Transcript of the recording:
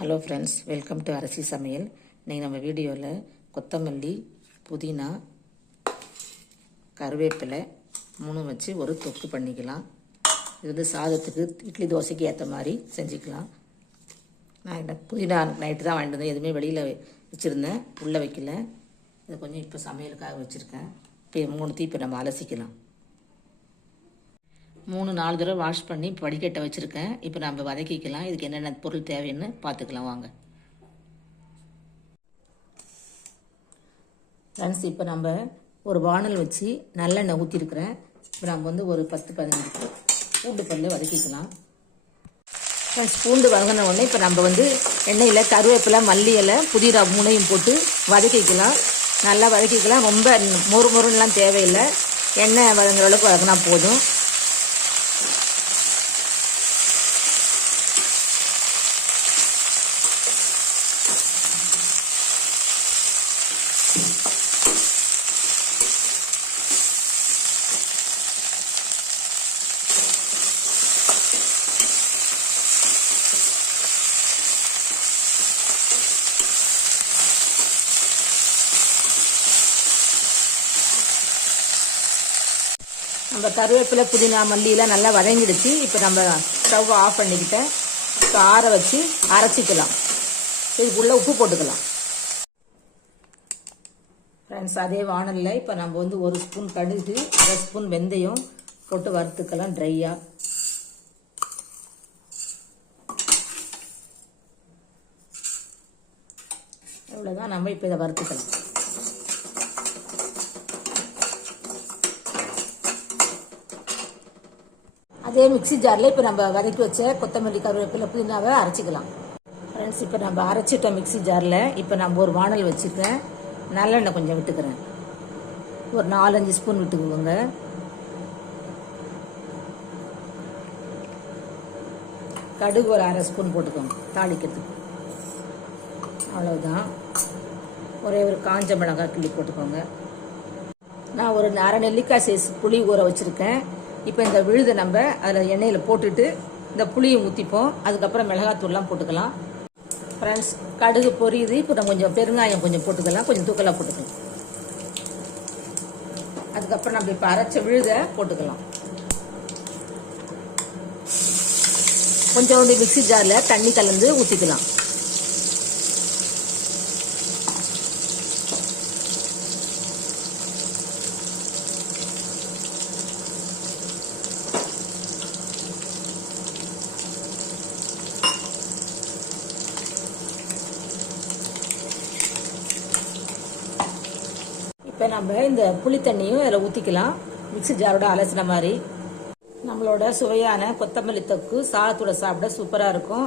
Hello friends, welcome to அரசி சமையல். இன்றைக்கி நம்ம வீடியோவில் கொத்தமல்லி, புதினா, கருவேப்பிலை 3 வச்சு ஒரு தொக்கு பண்ணிக்கலாம். இது வந்து சாதத்துக்கு, இட்லி, தோசைக்கு ஏற்ற மாதிரி செஞ்சுக்கலாம். நான் இந்த புதினா நைட்டு தான் வாங்கிட்டு வந்தேன். எதுவுமே வெளியில் வச்சுருந்தேன், உள்ளே வைக்கல. இதை கொஞ்சம் இப்போ சமையலுக்காக வச்சுருக்கேன். இப்போ 3 இப்போ நம்ம அலசிக்கலாம். 3-4 தடவை வாஷ் பண்ணி வடிகட்ட வச்சுருக்கேன். இப்போ நம்ம வதக்கிக்கலாம். இதுக்கு என்னென்ன பொருள் தேவைன்னு பார்த்துக்கலாம் வாங்க. ஃப்ரெண்ட்ஸ், இப்போ நம்ம ஒரு வானல் வச்சு நல்லெண்ணெய் ஊற்றிருக்கிறேன். இப்போ நம்ம வந்து ஒரு 10-15 பூண்டு பல்ல வதக்கிக்கலாம். ஃப்ரெண்ட்ஸ், பூண்டு வதங்கின உடனே இப்போ நம்ம வந்து எண்ணெயில் கருவேப்பிலை, மல்லி இலை, புதினா 3 போட்டு வதக்கிக்கலாம். நல்லா வதக்கிக்கலாம். ரொம்ப மொறுமொறுன்னெலாம் தேவையில்லை. எண்ணெய் வதங்குற அளவுக்கு வதங்கினா போதும். நம்ம கருவேப்பிலை, புதினா, மல்லியெலாம் நல்லா வதங்கிடுச்சு. இப்போ நம்ம ஸ்டவ் ஆஃப் பண்ணிக்கிட்டேன். இப்போ ஆற வச்சு அரைச்சிக்கலாம். இதுக்குள்ளே உப்பு போட்டுக்கலாம். ஃப்ரெண்ட்ஸ், அதே வானலில் இப்போ நம்ம வந்து 1 ஸ்பூன் கடுகு, 1/2 ஸ்பூன் வெந்தயம் போட்டு வறுத்துக்கலாம் ட்ரையாக. இவ்வளோதான். நம்ம இப்போ இதை வறுத்துக்கலாம். அதே மிக்சி ஜாரில் இப்போ நம்ம வதக்கி வச்ச கொத்தமல்லி, கருவேப்பிலை, புதினாவை அரைச்சிக்கலாம். ஃப்ரெண்ட்ஸ், இப்போ நம்ம அரைச்சிட்டோம் மிக்சி ஜாரில். இப்போ நம்ம ஒரு வானல் வச்சுருக்கேன். நல்லெண்ணெய் கொஞ்சம் விட்டுக்கிறேன். ஒரு 4-5 ஸ்பூன் விட்டுக்குவோங்க. கடுகு ஒரு 1/2 ஸ்பூன் போட்டுக்கோங்க தாளிக்கிறதுக்கு. அவ்வளோதான். ஒரே ஒரு காஞ்ச மிளகாய் கிள்ளி போட்டுக்கோங்க. நான் ஒரு அரை நெல்லிக்காய் சைஸ் புளி ஊற வச்சுருக்கேன். இப்போ இந்த விழுதை நம்ம அதில் எண்ணெயில் போட்டுட்டு இந்த புளியை ஊற்றிப்போம். அதுக்கப்புறம் மிளகாத்தூள்லாம் போட்டுக்கலாம். ஃப்ரெண்ட்ஸ், கடுகு பொரியுது. இப்போ நம்ம கொஞ்சம் பெருங்காயம் கொஞ்சம் போட்டுக்கலாம். கொஞ்சம் தூக்கலாக போட்டுக்கலாம். அதுக்கப்புறம் நம்ம இப்போ அரைச்ச விழுதை போட்டுக்கலாம். கொஞ்சம் வந்து மிக்சி ஜாரில் தண்ணி கலந்து ஊற்றிக்கலாம். இப்போ நம்ம இந்த புளி தண்ணியும் அதில் ஊற்றிக்கலாம். மிக்சி ஜாரோட அலசின மாதிரி. நம்மளோட சுவையான கொத்தமல்லி தொக்கு சாதத்தோட சாப்பிட சூப்பராக இருக்கும்.